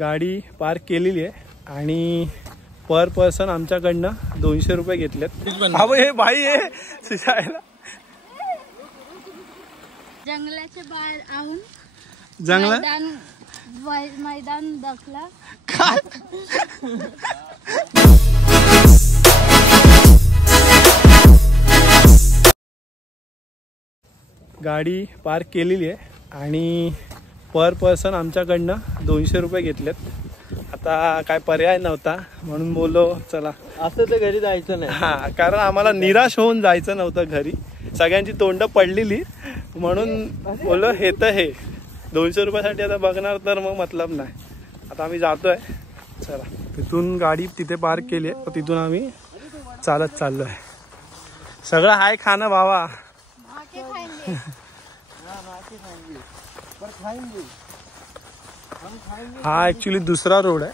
गाडी पार्क केलेली आहे आणि पर पर्सन आमच्याकडनं 200 रुपये घेतलेत। हे भाई आहे शिशायला जंगलाच्या बाहेर आऊन मैदान दाखला गाडी पार्क केलेली आहे आणि पर पर्सन आमच्याकडनं 200 रुपये घेतलेत। आता काय पर्याय नव्हता म्हणून बोललो चला असं तर घरी जायचं नाही। हां, कारण आम्हाला निराश होऊन जायचं नव्हतं घरी, सगळ्यांची तोंड पडलेली म्हणून बोललो हे तर हे 200 रुपयासाठी आता बघणार तर मग मतलब नाही। आता आम्ही जातोय, चला तिथून गाडी तिथे पार्क केली आहे, तिथून आम्ही चालत चाललो आहे। सगळं हाय खाणं भावा, हा ॲक्च्युली दुसरा रोड आहे।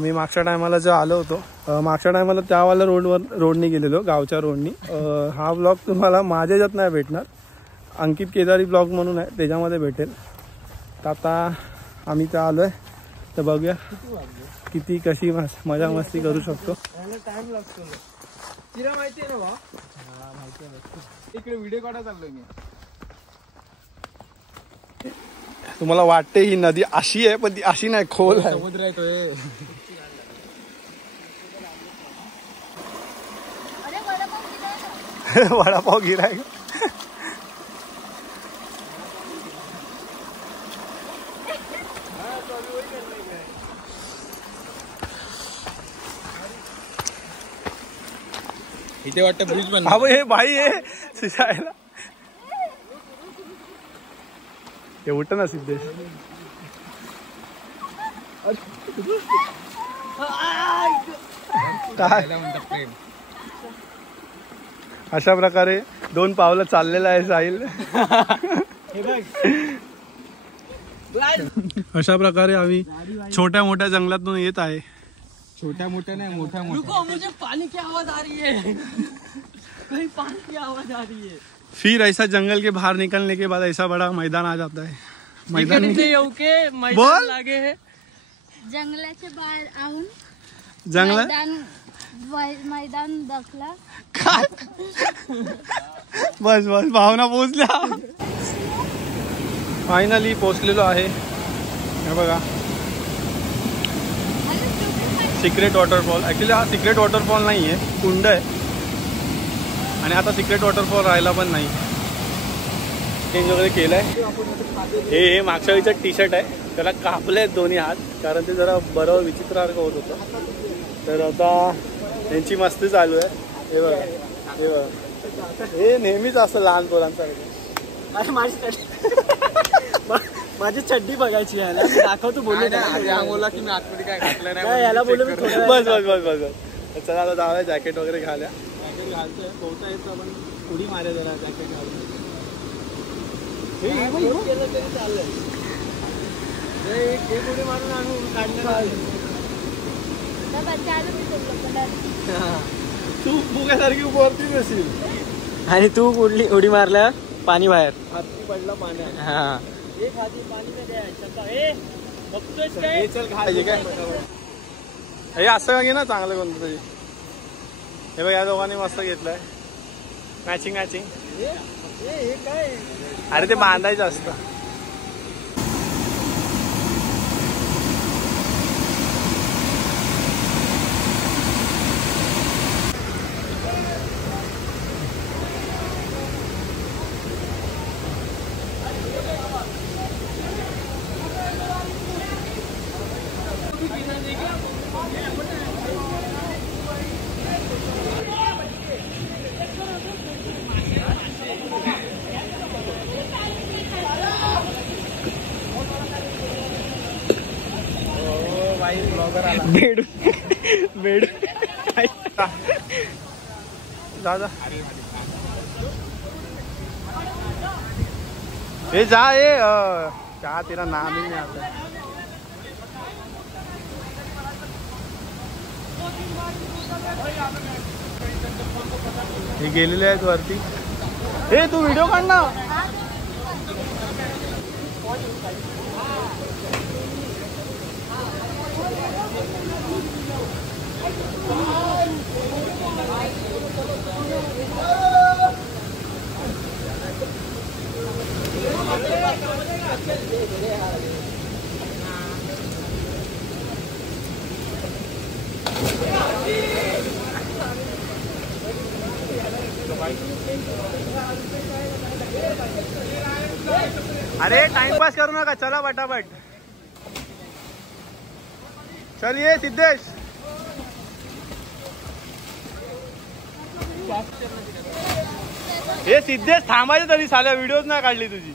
मी मागच्या टायमाला जो आलो होतो, मागच्या टायमाला त्यावाला रोडनी गेलेलो, गावच्या रोडनी। हा ब्लॉग तुम्हाला माझ्या ह्याच्यात नाही भेटणार, अंकित केदारी ब्लॉग म्हणून आहे त्याच्यामध्ये भेटेल। तर आता आम्ही तर आलो आहे, तर बघूया किती कशी मजा मस्ती करू शकतो। टाइम लागतो तिला माहिती आहे ना भाऊ? माहिती आहे, इकडे व्हिडिओ काढा चाललोय मी। तुम्हाला वाटते ही नदी अशी आहे पण ती अशी नाही, खोल आहे, समुद्र आहे तो। वडापाव गिराय इथे वाटतं ब्रिज पण हे भाई आहे शिशायला हे उठ ना सिद्धेश। अशा प्रकारे 2 पावलं चाललेलं आहे साहिल। अशा प्रकारे आम्ही छोट्या मोठ्या जंगलातून येत आहे। छोट्या मोठ्या नाही, मोठ्या मोठ्या। मुझे पानी की आवाज आ रही है, कहीं पानी की आवाज आ रही है। फिर ऐसा जंगल के बाहर निकलने के बाद ऐसा बड़ा मैदान आ जाता है। मैदान बोल लागे है जंगलाच्या बाहेर आऊन मैदान दाखला। बस बस भावना पोहोचल्या, फायनली पोहोचलेलो आहे। हे बघा सिक्रेट वॉटरफॉल। ॲक्च्युली हा सिक्रेट वॉटरफॉल नाही आहे, कुंड आहे आणि आता सिक्रेट वॉटरफॉल राहिला पण नाही, चेंज वगैरे केलं आहे। हे मागच्या वेळीचं टी शर्ट आहे, त्याला कापले आहेत दोन्ही हात, कारण ते जरा बरं विचित्रासारखं होत होतं। तर आता त्यांची मस्ती चालू आहे। हे बघा हे बघा, हे नेहमीच असं लहान पोरांसारखं। माझी चड्डी बघायची याला दाखवतो, बोललो बोला की मी आतमध्ये काय घातलं नाही, याला बोललो बस बस बस बस बस। चला आता जाऊया, जॅकेट वगैरे घाल्या, जॅकेट घालतोय, पोहता येतो पण उडी मारे जरा जॅकेट घालून। चाललंय एक उडी मारून आणून काढलं। तू फुग्यासारखी वरती नसेल आणि तू उडी मारल्या पाणी बाहेर, हाती पडला पाण्यात। हा एक हाती पाणी बघतोय चल खायचे काय हे असं का घे ना, चांगलं कोणतं तरी। हे बघ या दोघांनी मस्त घेतलंय मॅचिंग मॅचिंग। अरे ते बांधायचं असतं। बेड बेड दादा ये जा ये क्या तेरा नाम ही नहीं आता। हे गेलेले आहेत वरती। हे तू व्हिडिओ काढ ना। अरे टाइमपास करू नका, चला फटाफट. चलिए सिद्धेश. हे सिद्धेश थांबायचं तरी, साल्या व्हिडिओच नाही काढली तुझी.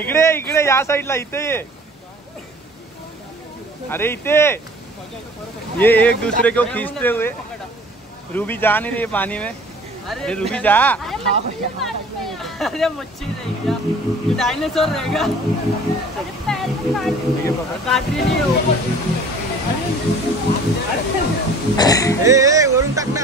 इकडे इकडे या साईडला, इथे ये. अरे इथे ये, एक दूसरे को खींचते हुए. रूबी जा नहीं रही पानी में. अरे रूबी जा. अरे मच्छी रहेगा, डायनासोर रहेगा. काटरी नहीं हो. वरून टाक ना.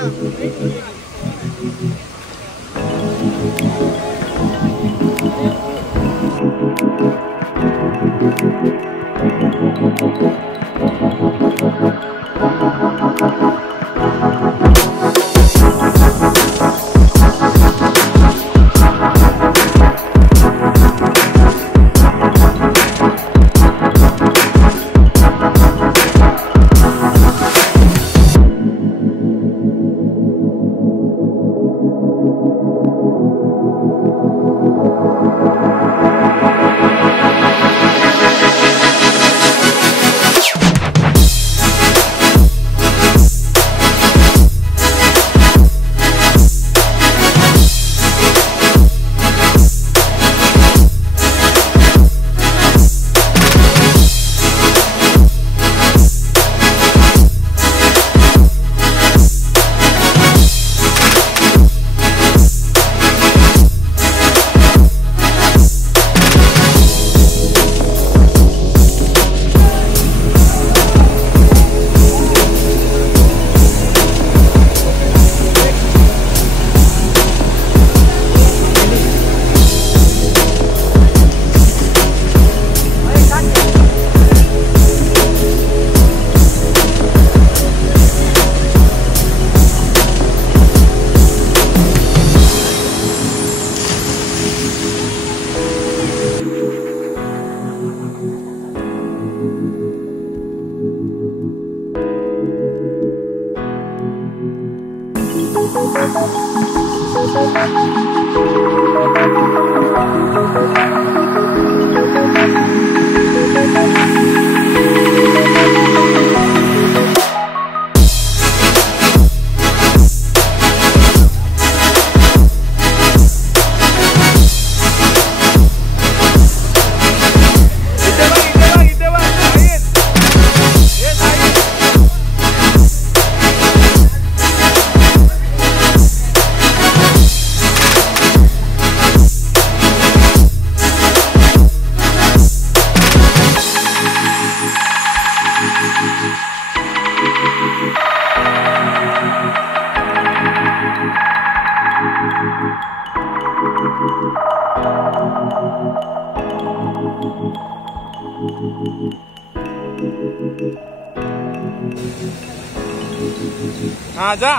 हाँ जा,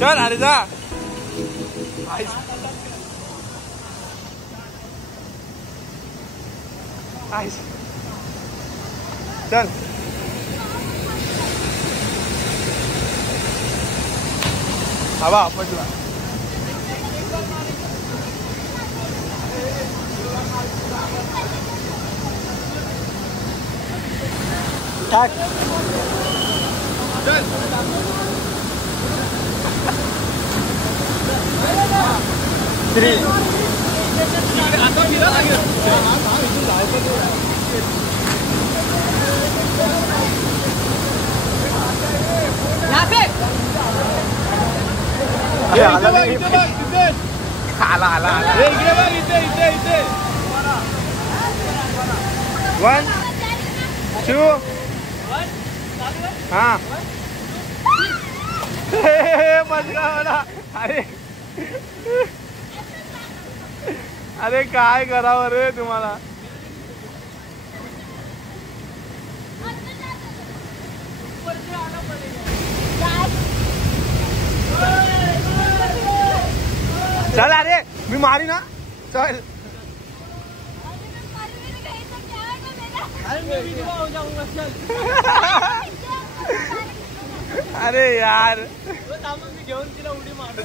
चल. अरे जा. चल. हवा पटला. टाक. चल. श्री आता फिरा लागेल. आला आला आला. इकडे बघ, इथे इथे इथे. 1 2 हाँ. मला. अरे अरे काय करावं रे तुम्हाला. मारी ना चल. अरे यार मी घेऊन तिला उडी मारतो.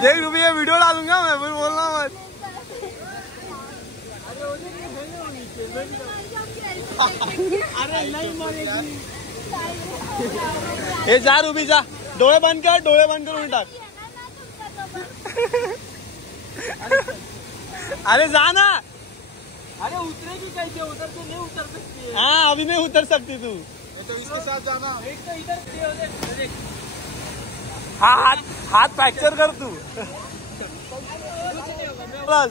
देख रुपी ये वीडियो डालूंगा मैं फिर बोलना मत. अरे नाही मारेगी. हे जा रुबी जा. डोळे बंद कर करून टाक. अरे जा ना. अरे उतरेगी कैसे? उधर से नहीं उतर सकती है. हाँ अभी नहीं उतर सकती तू. तो इसके साथ जाना. एक तो इधर से हाँ हाथ फ्रैक्चर कर तू. बस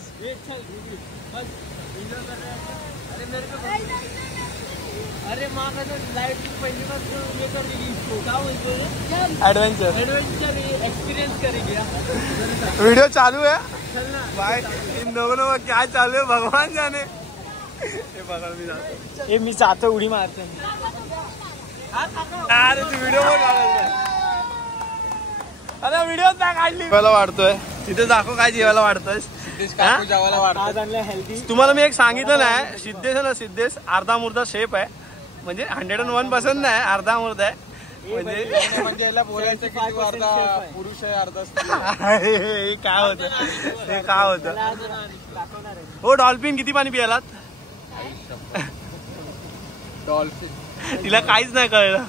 अरे माँ का तो लाइट पहली बार तो ये करेगी इसको. क्या बोलते हैं? एडवेंचर एक्सपीरियंस करेगी. वीडियो चालू है चलना भाई. इन दोनों का क्या चालू है भगवान जाने. हे बघा मी जातो. ये मी जातो उडी मारतो. अरे तू व्हिडिओ पण काढायला. अरे व्हिडिओ ना काढली. जेवायला वाढतोय तिथे दाखव काय जेवायला वाढतोय. आज आणलं हेल्दी. तुम्हाला मी एक सांगितलं नाही. सिद्धेश आहे ना सिद्धेश अर्धा मुर्दा शेप आहे. म्हणजे 101% नाही अर्धा मुर्दा आहे. म्हणजे याला बोलायचं की तू अर्धा पुरुष आहे अर्धा स्त्री. हे काय होतं ते काय होतं. हो डॉल्फिन किती पाणी पियालात. डॉल्फिन तिला काहीच नाही कळलं.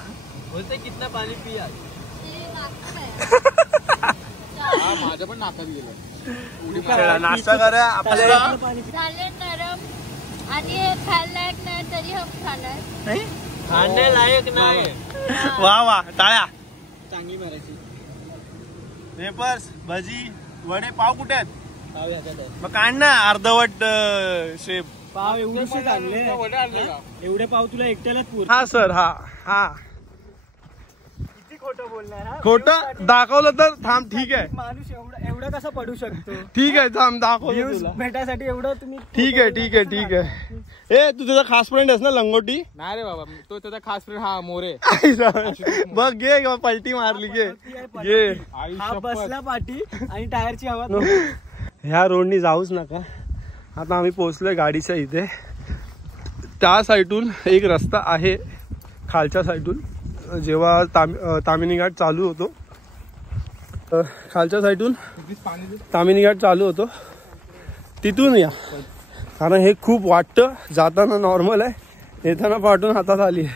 बोलते कितना पाणी पिया. माझ्या पण नाकात गेलं. नाश्ता करा आपल्याला. झाले नरम आणि हे खायलायक नाही तरी हम खाणार. खाण्यालायक नाही. वा वा टाळ्या. चांगली मारायची. वेपर्स भजी वडे पाव कुठे आहेत. पाव याच्यात आहे. मग काढ ना अर्धवट शेप. पाव एवढेच आणले. एवढे पाव तुला एकट्यालाच पुर. हा सर हा हा किती खोटं बोलणार. हा खोटं दाखवलं तर थांब ठीक आहे. माणूस एवढा कसा पडू शकतो. ठीक आहे थांब दाखवलं तुला. भेटायसाठी एवढं तुम्ही. ठीक आहे ठीक आहे ठीक आहे. ए तू तुझा खास फ्रेंड आहेस ना लंगोटी. नाही रे बाबा तो त्याचा खास फ्रेंड हा मोरे. बघ घे पलटी मारली घे घे. हा बसला पाठी आणि टायरची हवा. ह्या रोडनी जाऊच नका. आता आम्ही पोहोचलोय गाडीच्या इथे. त्या साईडून एक रस्ता आहे खालच्या साईडून. जेव्हा तामिनी घाट चालू होतो खालच्या साईडून तामिनी घाट चालू होतो तिथून या. कारण हे खूप वाटतं. जाताना नॉर्मल आहे येताना पाठवून हातात आली आहे.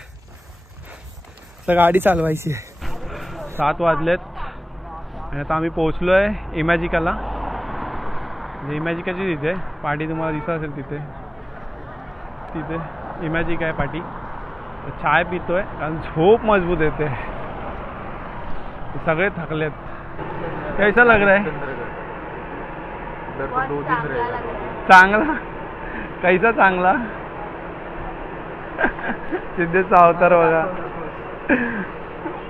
तर गाडी चालवायची आहे. 7 वाजलेत आणि आता आम्ही पोहोचलोय इमॅजिकाला. इमॅजिकाची तिथे पाठी तुम्हाला दिसत असेल. तिथे इमॅजिक आहे पाठी. चाय पितोय कारण झोप मजबूत येते. सगळे थकलेत. कैसा लग रहा है. चांगला कैसा चांगला. सिद्धेचा अवतार बघा.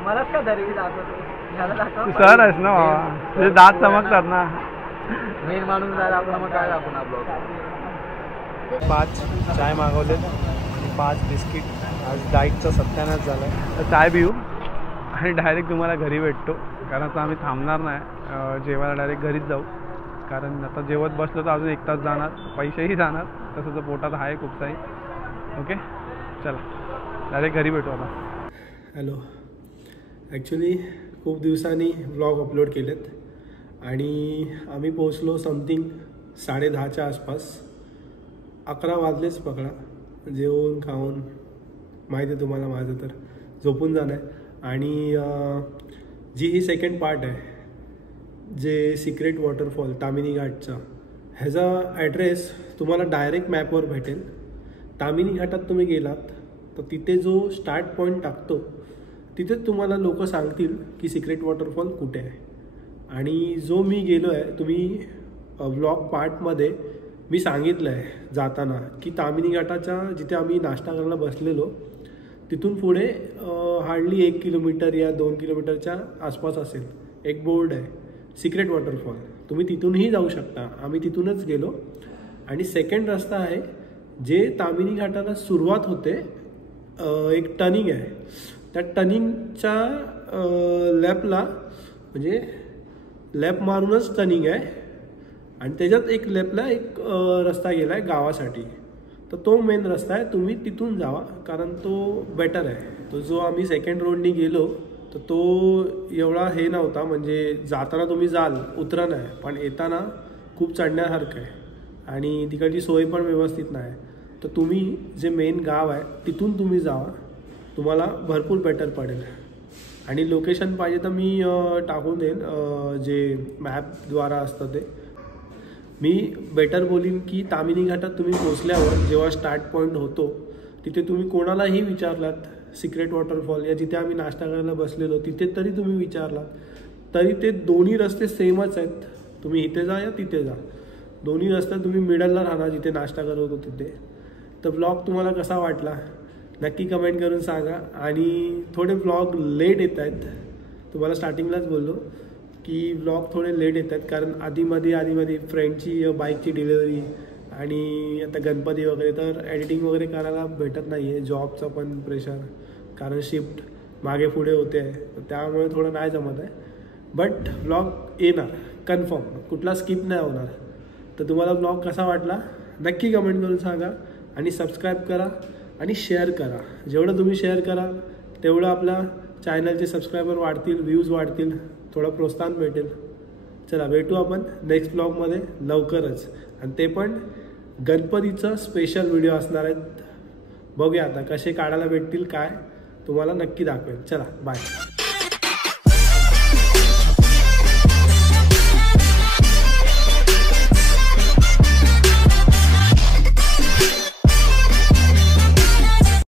मलाच का धरवी दाखवतो. तू सर आहेस ना बाबा. तुझे दात चमकतात ना. मेन माणूस झाला आपला मग काय दाखवणार ब्लॉग. 5 चाय मागवलेत 5 बिस्किट. आज डाईटचा सत्यानाश झाला. तर चाय पिऊ आणि डायरेक्ट तुम्हाला घरी भेटतो. कारण आता आम्ही थांबणार नाही. जेवायला डायरेक्ट घरीच जाऊ. कारण आता जेवत बसलो तर अजून 1 तास जाणार. पैसेही जाणार. तसं तर पोटात आहे खूप काही. ओके चला डायरेक्ट घरी भेटू आता. हॅलो. ॲक्च्युली खूप दिवसांनी व्लॉग अपलोड केलेत आणि आम्ही पोहोचलो समथिंग 10:30च्या आसपास. 11 वाजलेच पकडा. जेवून खाऊन माहिती आहे तुम्हाला माझं तर झोपून जाणं आहे. आणि जी ही सेकंड पार्ट आहे जे सिक्रेट वॉटरफॉल तामिनी घाटचा ह्याचा ॲड्रेस तुम्हाला डायरेक्ट मॅपवर भेटेल. तामिनी घाटात तुम्ही गेलात तर तिथे जो स्टार्ट पॉईंट टाकतो तिथेच तुम्हाला लोक सांगतील की सिक्रेट वॉटरफॉल कुठे आहे. आणि जो मी गेलो आहे तुम्ही व्लॉग पार्टमध्ये मी सांगितलं आहे जाताना की तामिनी घाटाच्या जिथे आम्ही नाश्ता करायला बसलेलो तिथून पुढे हार्डली 1 किलोमीटर या 2 किलोमीटरच्या आसपास असेल एक बोर्ड आहे सिक्रेट वॉटरफॉल. तुम्ही तिथूनही जाऊ शकता. आम्ही तिथूनच गेलो. आणि सेकंड रस्ता आहे जे तामिनी घाटाला सुरुवात होते. एक टर्निंग आहे. त्या टर्निंगच्या लेफ्टला म्हणजे लेफ्ट मारूनच टर्निंग आहे आणि त्याच्यात एक लेफ्टला एक रस्ता गेला आहे गावासाठी. तर तो मेन रस्ता आहे, तुम्ही तिथून जावा कारण तो बेटर आहे. तो जो आम्ही सेकंड रोडनी गेलो तर तो एवढा हे नव्हता, म्हणजे जाताना तुम्ही जाल उतरण आहे पण येताना खूप चढण्यासारखं आहे आणि तिकडची सोय पण व्यवस्थित नाही. तर तुम्ही जे मेन गाव आहे तिथून तुम्ही जावा, तुम्हाला भरपूर बेटर पडेल. आणि लोकेशन पाहिजे तर मी टाकून देईन, जे मॅपद्वारा असतं ते. मी बेटर बोलीन की तामिनी घाटात तुम्ही पोचल्यावर जेव्हा स्टार्ट पॉईंट होतो तिथे तुम्ही कोणालाही विचारलात सिक्रेट वॉटरफॉल या जिथे आम्ही नाश्ता करायला बसलेलो तिथे तरी तुम्ही विचारलात तरी ते दोन्ही रस्ते सेमच आहेत. तुम्ही इथे जा या तिथे जा, दोन्ही रस्त्यात तुम्ही मिडलला राहणार जिथे नाश्ता करत होतो तिथे. तर ब्लॉग तुम्हाला कसा वाटला नक्की कमेंट करून सांगा. आणि थोडे ब्लॉग लेट येत आहेत, तुम्हाला स्टार्टिंगलाच बोललो की ब्लॉग थोडे लेट येत आहेत कारण आधीमध्ये फ्रेंडची बाईकची डिलिव्हरी आणि आता गणपती वगैरे, तर एडिटिंग वगैरे करायला भेटत नाही आहे. जॉबचं पण प्रेशर कारण शिफ्ट मागे पुढे होते आहे, त्यामुळे थोडं नाही जमत आहे. बट ब्लॉग येणार कन्फर्म, कुठला स्किप नाही होणार. तर तुम्हाला ब्लॉग कसा वाटला नक्की कमेंट करून सांगा आणि सबस्क्राईब करा आणि शेअर करा. जेवढं तुम्ही शेअर कराल तेवढं आपल्या चॅनलचे सबस्क्रायबर वाढतील, व्ह्यूज वाढतील, थोडं प्रोत्साहन भेटेल. चला भेटू आपण नेक्स्ट ब्लॉगमध्ये लवकरच, आणि ते पण गणपतीचं स्पेशल व्हिडिओ असणार आहेत. बघूया आता कसे काढायला भेटतील काय, तुम्हाला नक्की दाखवेल. चला बाय.